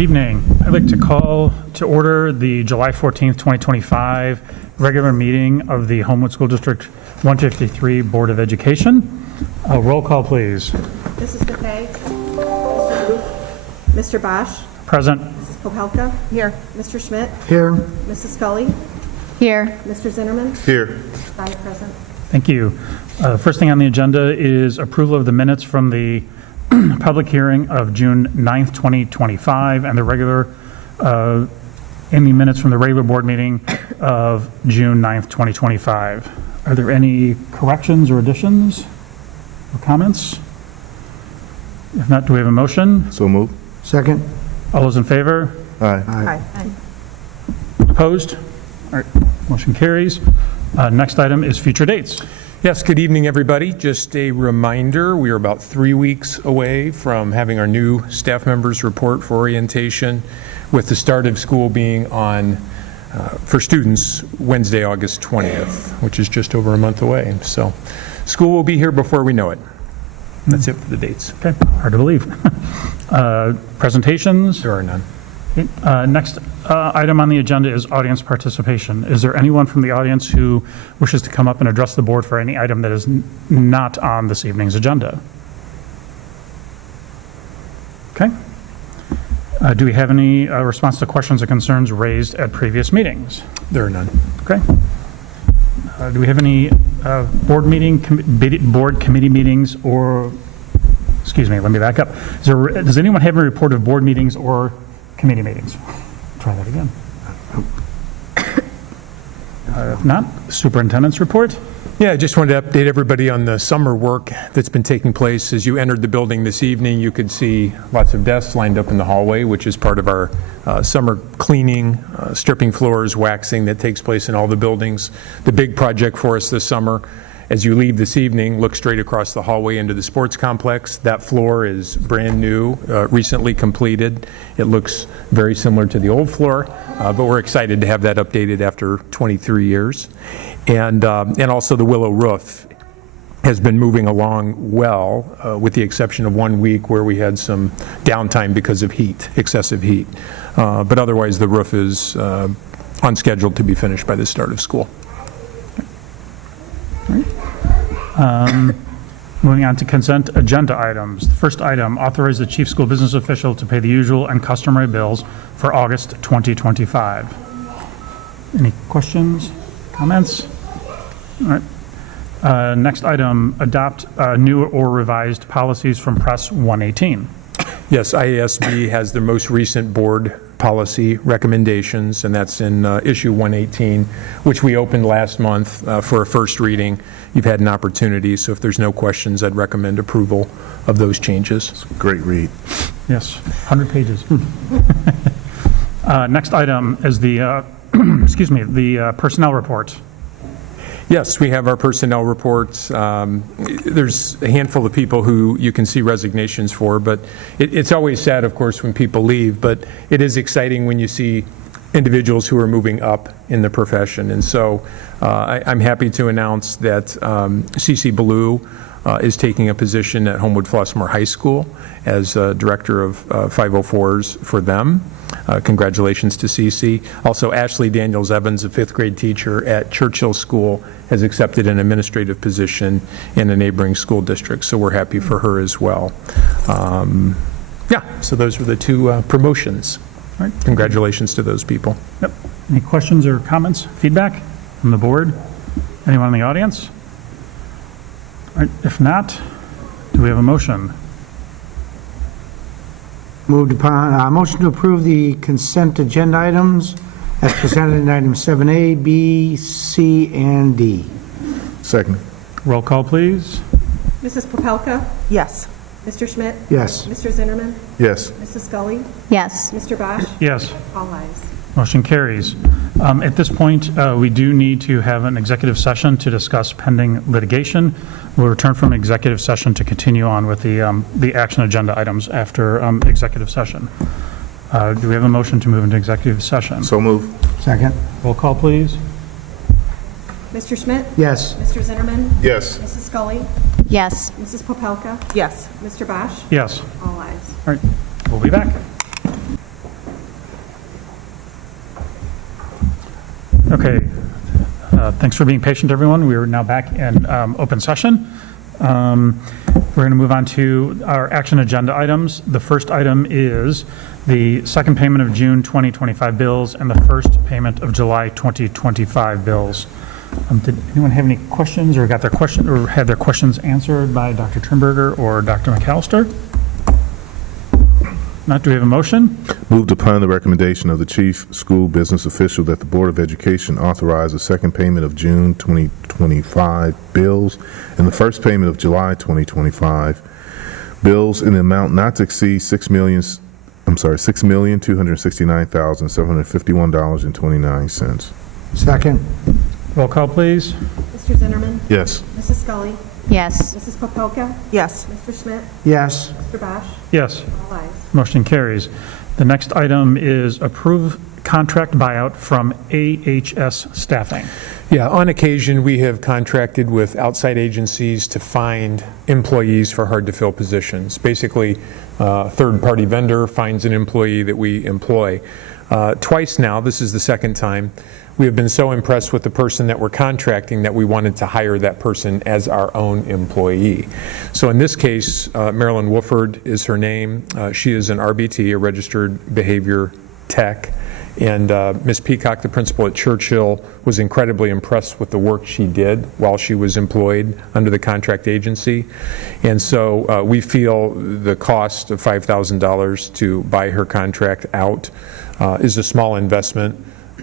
Good evening. I'd like to call to order the July 14th, 2025 regular meeting of the Homewood School District 153 Board of Education. Roll call, please. Mrs. DeFay. Mr. Booth. Mr. Bosch. Present. Mrs. Popelka. Here. Mr. Schmidt. Here. Mrs. Scully. Here. Mr. Zinnerman. Here. 5 present. Thank you. First thing on the agenda is approval of the minutes from the public hearing of June 9th, 2025, and the regular, in the minutes from the regular board meeting of June 9th, 2025. Are there any corrections or additions or comments? If not, do we have a motion? So move. Second. All those in favor? Aye. Aye. Opposed? All right, motion carries. Next item is future dates. Yes, good evening, everybody. Just a reminder, we are about 3 weeks away from having our new staff members report for orientation, with the start of school being on, for students, Wednesday, August 20th, which is just over a month away. So school will be here before we know it. That's it for the dates. Okay, hard to believe. Presentations. There are none. Next item on the agenda is audience participation. Is there anyone from the audience who wishes to come up and address the board for any item that is not on this evening's agenda? Okay. Do we have any response to questions or concerns raised at previous meetings? There are none. Okay. Do we have any board committee meetings or, excuse me, let me back up. Does anyone have a report of board meetings or committee meetings? Try that again. If not, superintendent's report. Yeah, I just wanted to update everybody on the summer work that's been taking place. As you entered the building this evening, you could see lots of desks lined up in the hallway, which is part of our summer cleaning, stripping floors, waxing that takes place in all the buildings. The big project for us this summer, as you leave this evening, look straight across the hallway into the sports complex. That floor is brand new, recently completed. It looks very similar to the old floor, but we're excited to have that updated after 23 years. And also the willow roof has been moving along well, with the exception of 1 week where we had some downtime because of heat, excessive heat. But otherwise, the roof is on schedule to be finished by the start of school. Moving on to consent agenda items. The first item, authorize the chief school business official to pay the usual and customary bills for August 2025. Any questions, comments? All right. Next item, adopt new or revised policies from Press 118. Yes, IASB has the most recent board policy recommendations, and that's in issue 118, which we opened last month for a first reading. You've had an opportunity, so if there's no questions, I'd recommend approval of those changes. Great read. Yes, 100 pages. Next item is the, excuse me, the personnel report. Yes, we have our personnel reports. There's a handful of people who you can see resignations for, but it's always sad, of course, when people leave, but it is exciting when you see individuals who are moving up in the profession. And so I'm happy to announce that Cece Ballou is taking a position at Homewood Flossmoor High School as director of 504s for them. Congratulations to Cece. Also, Ashley Daniels Evans, a fifth grade teacher at Churchill School, has accepted an administrative position in a neighboring school district. So we're happy for her as well. Yeah, so those were the two promotions. All right. Congratulations to those people. Yep. Any questions or comments, feedback from the board? Anyone in the audience? All right. If not, do we have a motion? Moved upon, motion to approve the consent agenda items as presented in items 7A, B, C, and D. Second. Roll call, please. Mrs. Popelka. Yes. Mr. Schmidt. Yes. Mr. Zinnerman. Yes. Mrs. Scully. Yes. Mr. Bosch. Yes. All ayes. Motion carries. At this point, we do need to have an executive session to discuss pending litigation. We'll return from executive session to continue on with the action agenda items after executive session. Do we have a motion to move into executive session? So move. Second. Roll call, please. Mr. Schmidt. Yes. Mr. Zinnerman. Yes. Mrs. Scully. Yes. Mrs. Popelka. Yes. Mr. Bosch. Yes. All ayes. All right. We'll be back. Okay. Thanks for being patient, everyone. We are now back in open session. We're going to move on to our action agenda items. The first item is the second payment of June 2025 bills and the first payment of July 2025 bills. Did anyone have any questions or got their question or had their questions answered by Dr. Trimberger or Dr. McAllister? Not. Do we have a motion? Moved upon the recommendation of the chief school business official that the Board of Education authorize the second payment of June 2025 bills and the first payment of July 2025 bills in the amount not to exceed $6,269,751.29. Second. Roll call, please. Mr. Zinnerman? Yes. Mrs. Scully? Yes. Mrs. Popelka? Yes. Mr. Schmidt? Yes. Mr. Bosch? Yes. All ayes. Motion carries. The next item is approve contract buyout from AHS Staffing. Yeah, on occasion, we have contracted with outside agencies to find employees for hard-to-fill positions. Basically, a third-party vendor finds an employee that we employ. Twice now, this is the second time, we have been so impressed with the person that we're contracting that we wanted to hire that person as our own employee. So in this case, Marilyn Wooford is her name. She is an RBT, a registered behavior tech. And Ms. Peacock, the principal at Churchill, was incredibly impressed with the work she did while she was employed under the contract agency. And so we feel the cost of $5,000 to buy her contract out is a small investment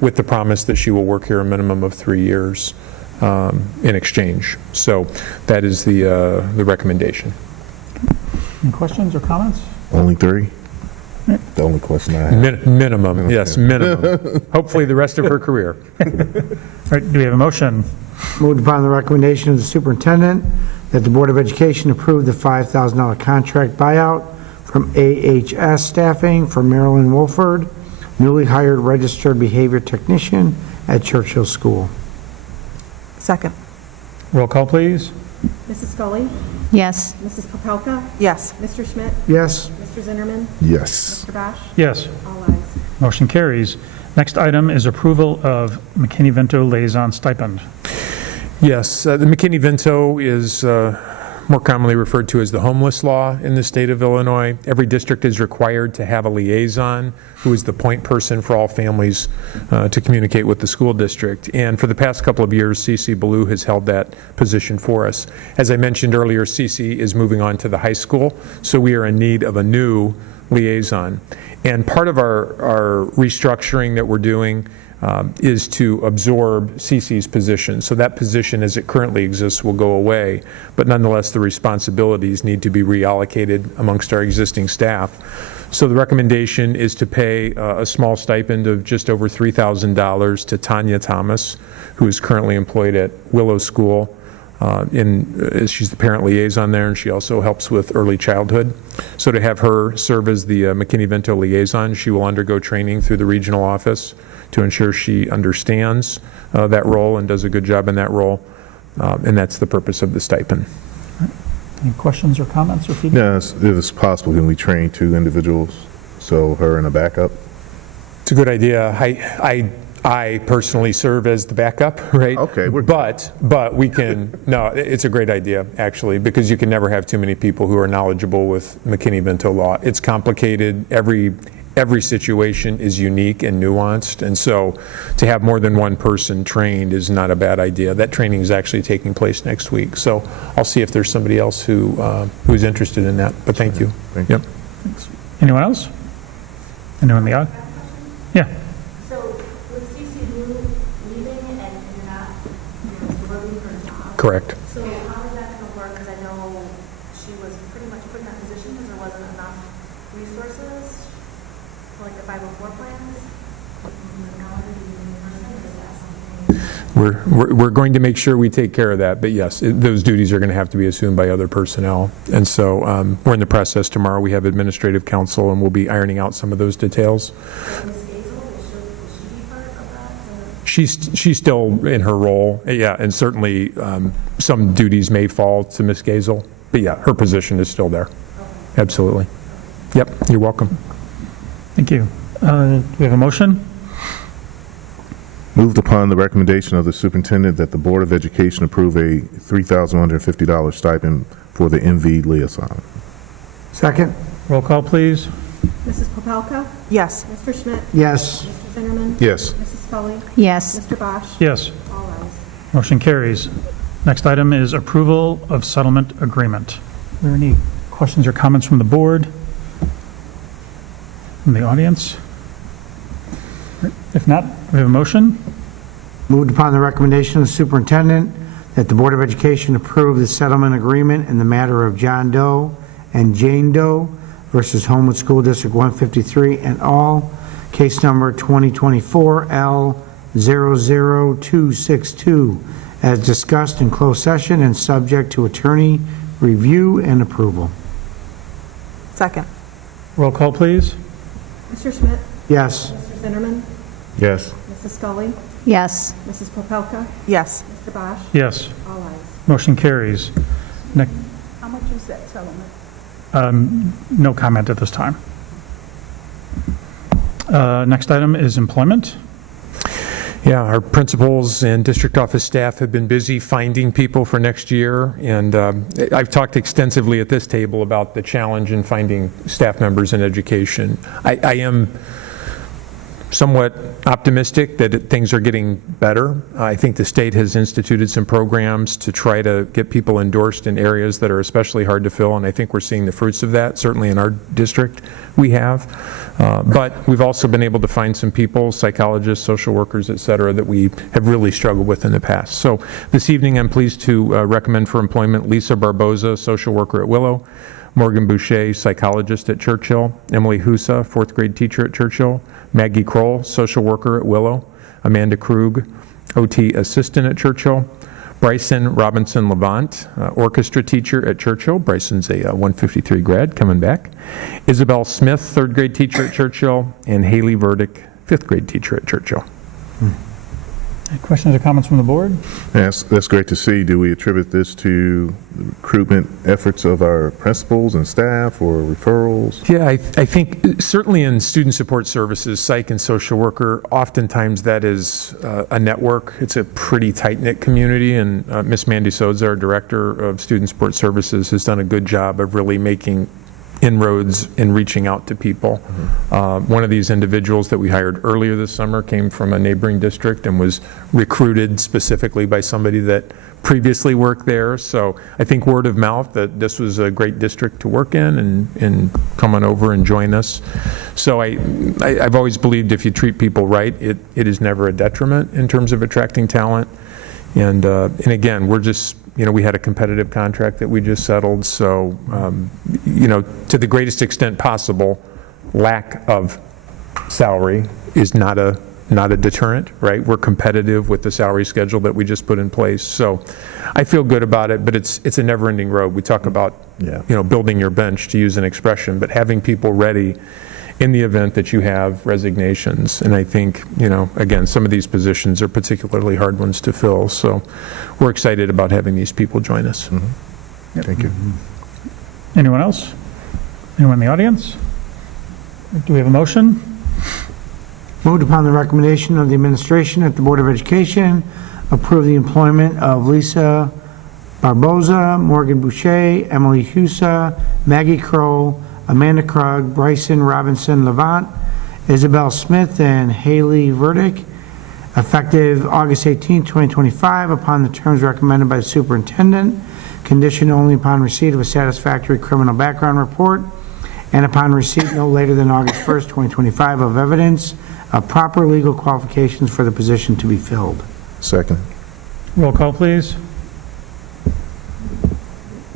with the promise that she will work here a minimum of 3 years in exchange. So that is the recommendation. Any questions or comments? Only 3? The only question I have. Minimum, yes, minimum. Hopefully the rest of her career. All right, do we have a motion? Moved upon the recommendation of the superintendent that the Board of Education approve the $5,000 contract buyout from AHS Staffing for Marilyn Wolford, newly hired registered behavior technician at Churchill School. Second. Roll call, please. Mrs. Scully? Yes. Mrs. Popelka? Yes. Mr. Schmidt? Yes. Mr. Zinnerman? Yes. Mr. Bosch? Yes. All ayes. Motion carries. Next item is approval of McKinney-Vento liaison stipend. Yes, the McKinney-Vento is more commonly referred to as the homeless law in the state of Illinois. Every district is required to have a liaison who is the point person for all families to communicate with the school district. And for the past couple of years, CC Ballou has held that position for us. As I mentioned earlier, CC is moving on to the high school, so we are in need of a new liaison. And part of our restructuring that we're doing is to absorb CC's position. So that position as it currently exists will go away, but nonetheless the responsibilities need to be reallocated amongst our existing staff. So the recommendation is to pay a small stipend of just over $3,000 to Tanya Thomas, who is currently employed at Willow School. She's the parent liaison there, and she also helps with early childhood. So to have her serve as the McKinney-Vento liaison, she will undergo training through the regional office to ensure she understands that role and does a good job in that role. And that's the purpose of the stipend. Any questions or comments or feedback? Yes, if it's possible, can we train 2 individuals? So her and a backup? It's a good idea. I personally serve as the backup, right? Okay, we're but we can, no, it's a great idea, actually, because you can never have too many people who are knowledgeable with McKinney-Vento law. It's complicated. Every situation is unique and nuanced, and so to have more than one person trained is not a bad idea. That training is actually taking place next week, so I'll see if there's somebody else who's interested in that, but thank you. Thank you. Yep. Anyone else? Anyone in the audience? Yeah. So with CC leaving and you're not, looking for a job, Correct. so how is that going to work? Because I know she was pretty much put in that position because there wasn't enough resources for like the 504 plans. How are you doing person? Or is that something? We're going to make sure we take care of that, but yes, those duties are going to have to be assumed by other personnel. And so we're in the process tomorrow. We have administrative counsel, and we'll be ironing out some of those details. Ms. Hazel, will she be part of that? She's still in her role, yeah, and certainly some duties may fall to Ms. Gazel, but yeah, her position is still there. Absolutely. Yep, you're welcome. Thank you. Do we have a motion? Moved upon the recommendation of the superintendent that the Board of Education approve a $3,150 stipend for the MV liaison. Second? Roll call, please. Mrs. Popelka? Yes. Mr. Schmidt? Yes. Mr. Zinnerman? Yes. Mrs. Scully? Yes. Mr. Bosch? Yes. All ayes. Motion carries. Next item is approval of settlement agreement. Are there any questions or comments from the board? From the audience? If not, we have a motion. Moved upon the recommendation of the superintendent that the Board of Education approve the settlement agreement in the matter of John Doe and Jane Doe versus Homewood School District 153 and all, case number 2024 L00262, as discussed in closed session and subject to attorney review and approval. Second. Roll call, please. Mr. Schmidt? Yes. Mr. Zinnerman? Yes. Mrs. Scully? Yes. Mrs. Popelka? Yes. Mr. Bosch? Yes. All ayes. Motion carries. How much is that settlement? No comment at this time. Next item is employment. Yeah, our principals and district office staff have been busy finding people for next year, and I've talked extensively at this table about the challenge in finding staff members in education. I am somewhat optimistic that things are getting better. I think the state has instituted some programs to try to get people endorsed in areas that are especially hard to fill, and I think we're seeing the fruits of that, certainly in our district we have. But we've also been able to find some people, psychologists, social workers, et cetera, that we have really struggled with in the past. So this evening I'm pleased to recommend for employment Lisa Barboza, social worker at Willow, Morgan Boucher, psychologist at Churchill, Emily Husa, fourth grade teacher at Churchill, Maggie Kroll, social worker at Willow, Amanda Krug, OT assistant at Churchill, Bryson Robinson Levant, orchestra teacher at Churchill. Bryson's a 153 grad coming back. Isabel Smith, third grade teacher at Churchill, and Haley Verdick, fifth grade teacher at Churchill. Any questions or comments from the board? That's great to see. Do we attribute this to the recruitment efforts of our principals and staff or referrals? Yeah, I think certainly in student support services, psych and social worker, oftentimes that is a network. It's a pretty tight-knit community, and Miss Mandy Sodes, our director of student support services, has done a good job of really making inroads in reaching out to people. One of these individuals that we hired earlier this summer came from a neighboring district and was recruited specifically by somebody that previously worked there. So I think word of mouth that this was a great district to work in and come on over and join us. So I've always believed if you treat people right, it is never a detriment in terms of attracting talent. And again, we're just, we had a competitive contract that we just settled. So, to the greatest extent possible, lack of salary is not a deterrent, right? We're competitive with the salary schedule that we just put in place. So I feel good about it, but it's a never-ending road. We talk about, building your bench, to use an expression, but having people ready in the event that you have resignations. And I think, again, some of these positions are particularly hard ones to fill. So we're excited about having these people join us. Thank you. Anyone else? Anyone in the audience? Do we have a motion? Moved upon the recommendation of the administration that the Board of Education approve the employment of Lisa Barboza, Morgan Boucher, Emily Husa, Maggie Kroll, Amanda Krug, Bryson Robinson Levant, Isabel Smith, and Haley Verdick, effective August 18, 2025, upon the terms recommended by the superintendent, conditioned only upon receipt of a satisfactory criminal background report, and upon receipt no later than August 1st, 2025, of evidence of proper legal qualifications for the position to be filled. Second. Roll call, please.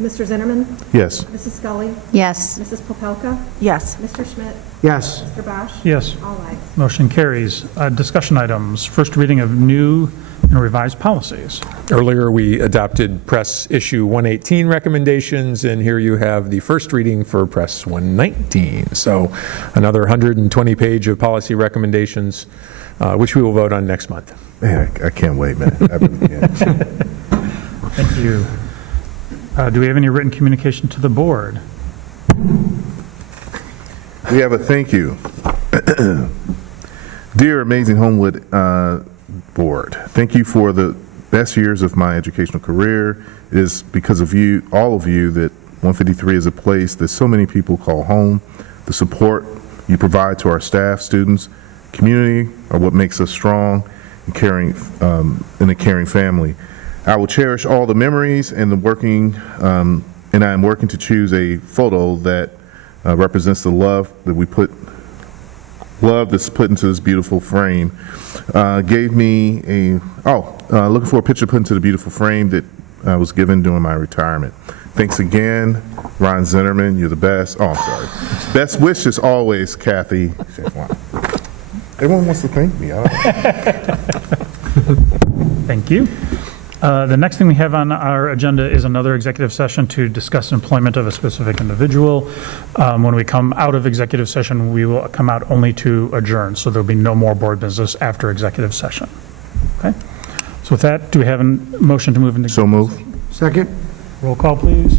Mr. Zinnerman? Yes. Mrs. Scully? Yes. Mrs. Popelka? Yes. Mr. Schmidt? Yes. Mr. Bosch? Yes. All ayes. Motion carries. Discussion items. First reading of new and revised policies. Earlier, we adopted Press Issue 118 recommendations, and here you have the first reading for Press 119. So another 120-page of policy recommendations, which we will vote on next month. Man, I can't wait, man. I really can't. Thank you. Do we have any written communication to the board? We have a thank you. Dear Amazing Homewood, Board. Thank you for the best years of my educational career. It is because of you, all of you, that 153 is a place that so many people call home. The support you provide to our staff, students, community are what makes us strong and caring, in a caring family. I will cherish all the memories and and I am working to choose a photo that represents the love that's put into this beautiful frame. Looking for a picture put into the beautiful frame that was given during my retirement. Thanks again, Ron Zinnerman, you're the best. Oh, I'm sorry. Best wishes always, Kathy. Everyone wants to thank me. Thank you. The next thing we have on our agenda is another executive session to discuss employment of a specific individual. When we come out of executive session, we will come out only to adjourn, so there'll be no more board business after executive session. Okay? So with that, do we have a motion to move into? So move. Second? Roll call, please.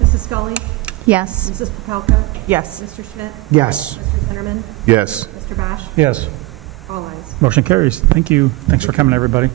Mrs. Scully? Yes. Mrs. Popelka? Yes. Mr. Schmidt? Yes. Mr. Zinnerman? Yes. Mr. Bosch? Yes. All ayes. Motion carries. Thank you. Thanks for coming, everybody.